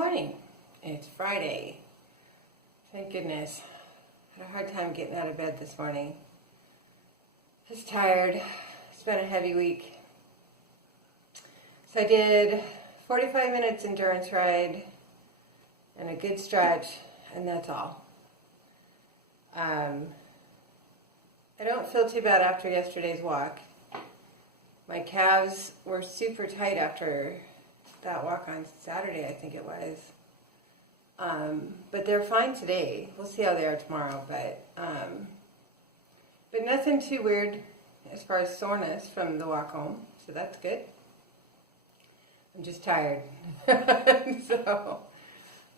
morning. It's Friday. Thank goodness. Had a hard time getting out of bed this morning. Just tired. It's been a heavy week. So I did 45 minutes endurance ride and a good stretch, and that's all. I don't feel too bad after yesterday's walk. My calves were super tight after that walk on Saturday, I think it was. But they're fine today. We'll see how they are tomorrow, but nothing too weird as far as soreness from the walk home, so that's good. I'm just tired. So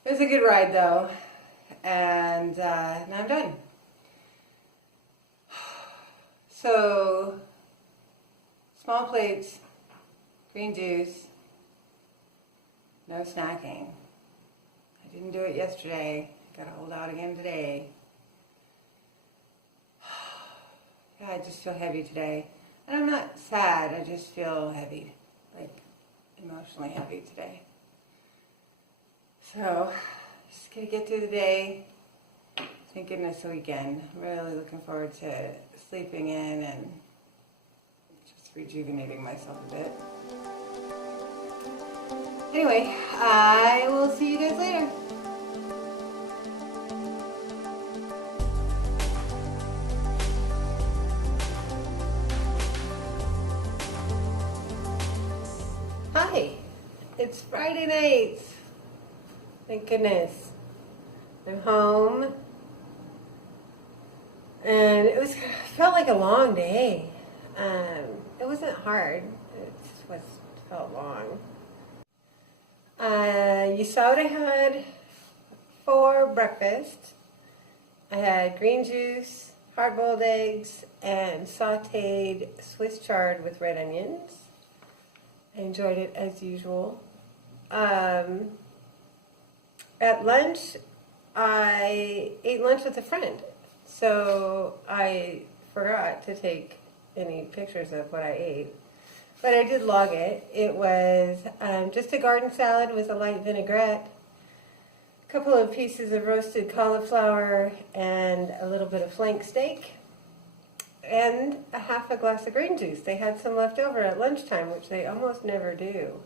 it was a good ride though, and now I'm done. So small plates, green juice, no snacking. I didn't do it yesterday. Gotta hold out again today. Yeah, I just feel heavy today. And I'm not sad, I just feel heavy. Like emotionally heavy today. So, just gonna get through the day. Thank goodness the weekend. I'm really looking forward to sleeping in and just rejuvenating myself a bit. Anyway, I will see you guys later. Hi, it's Friday night. Thank goodness. I'm home. And it felt like a long day. It wasn't hard. It just felt long. You saw what I had for breakfast. I had green juice, hard-boiled eggs, and sautéed Swiss chard with red onions. I enjoyed it as usual. At lunch, I ate lunch with a friend. So I forgot to take any pictures of what I ate. But I did log it. It was just a garden salad with a light vinaigrette, a couple of pieces of roasted cauliflower, and a little bit of flank steak, and a half a glass of green juice. They had some left over at lunchtime, which they almost never do.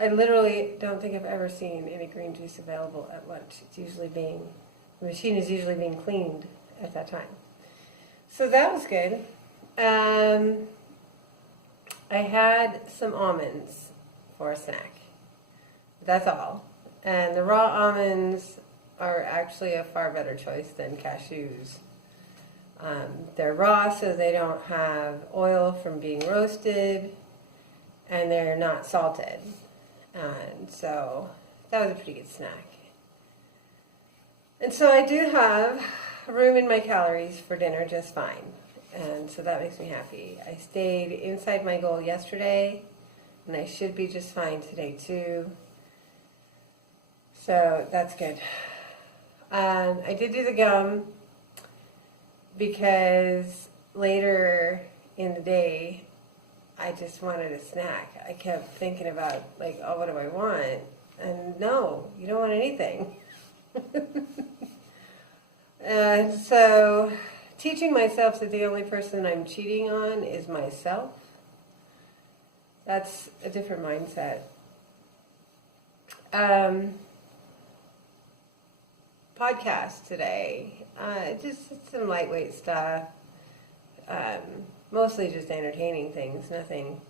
I literally don't think I've ever seen any green juice available at lunch. The machine is usually being cleaned at that time. So that was good. I had some almonds for a snack. That's all. And the raw almonds are actually a far better choice than cashews. They're raw, so they don't have oil from being roasted, and they're not salted. And so that was a pretty good snack. And so I do have room in my calories for dinner just fine. And so that makes me happy. I stayed inside my goal yesterday, and I should be just fine today too. So that's good. I did do the gum because later in the day, I just wanted a snack. I kept thinking about, like, oh, what do I want? And no, you don't want anything. And so teaching myself that the only person I'm cheating on is myself, that's a different mindset. Podcast today, just some lightweight stuff, mostly just entertaining things, nothing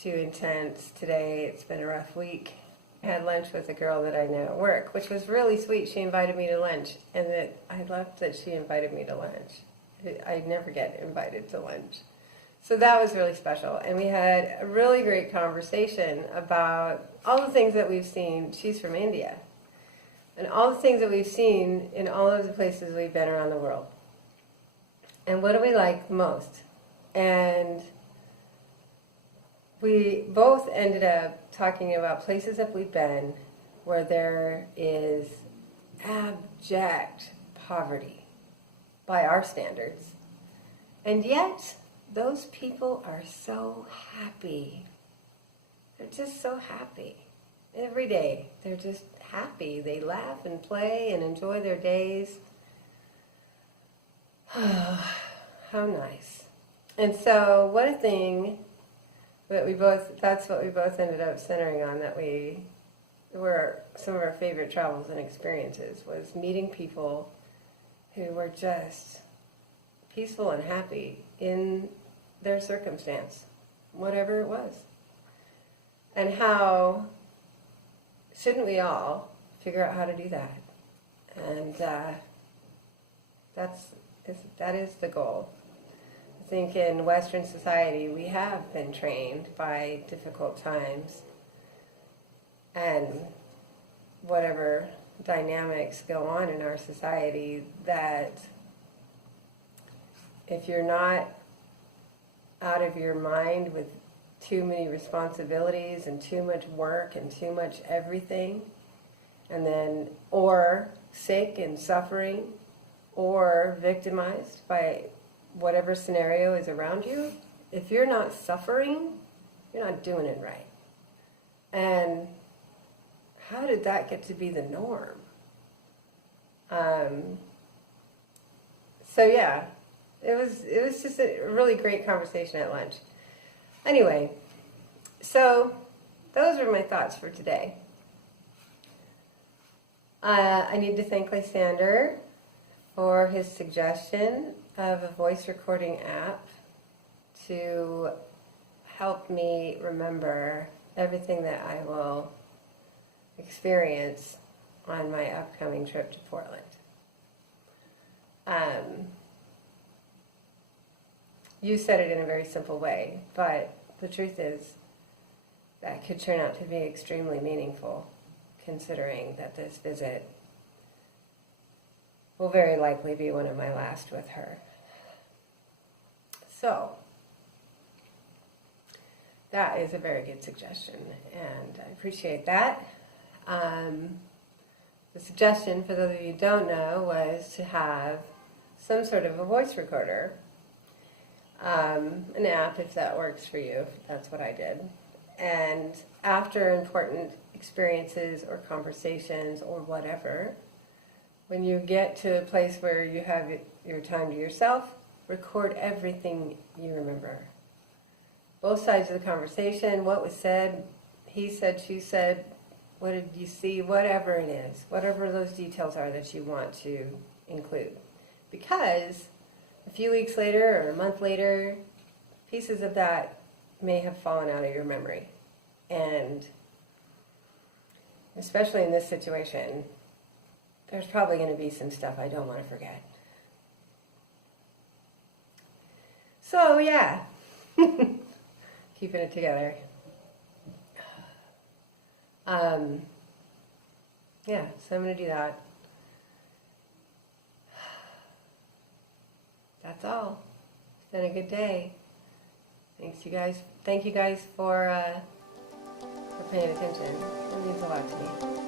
too intense today. It's been a rough week. I had lunch with a girl that I know at work, which was really sweet. She invited me to lunch, and I loved that she invited me to lunch. I never get invited to lunch. So that was really special. And we had a really great conversation about all the things that we've seen. She's from India. And all the things that we've seen in all of the places we've been around the world. And what do we like most? And we both ended up talking about places that we've been where there is abject poverty by our standards. And yet, those people are so happy. They're just so happy. every day. They're just happy. They laugh and play and enjoy their days. How nice. And so one thing that that's what we both ended up centering on, that were some of our favorite travels and experiences, was meeting people who were just peaceful and happy in their circumstance, whatever it was. And how shouldn't we all figure out how to do that? And that is the goal. I think in Western society we have been trained by difficult times and whatever dynamics go on in our society, that if you're not out of your mind with too many responsibilities and too much work and too much everything, and then or sick and suffering or victimized by whatever scenario is around you, if you're not suffering, you're not doing it right. And how did that get to be the norm? So yeah, it was just a really great conversation at lunch. Anyway, so those are my thoughts for today. I need to thank Lysander for his suggestion of a voice recording app to help me remember everything that I will experience on my upcoming trip to Portland. You said it in a very simple way, but the truth is that could turn out to be extremely meaningful, considering that this visit will very likely be one of my last with her. So, that is a very good suggestion, and I appreciate that. The suggestion, for those of you who don't know, was to have some sort of a voice recorder, an app if that works for you. That's what I did. And after important experiences or conversations or whatever, when you get to a place where you have your time to yourself, record everything you remember. Both sides of the conversation, what was said, he said, she said, what did you see, whatever it is, whatever those details are that you want to include. Because a few weeks later or a month later, pieces of that may have fallen out of your memory. And especially in this situation, there's probably going to be some stuff I don't want to forget. So yeah, keeping it together. Yeah, so I'm going to do that. That's all. It's been a good day. Thank you guys for paying attention. It means a lot to me.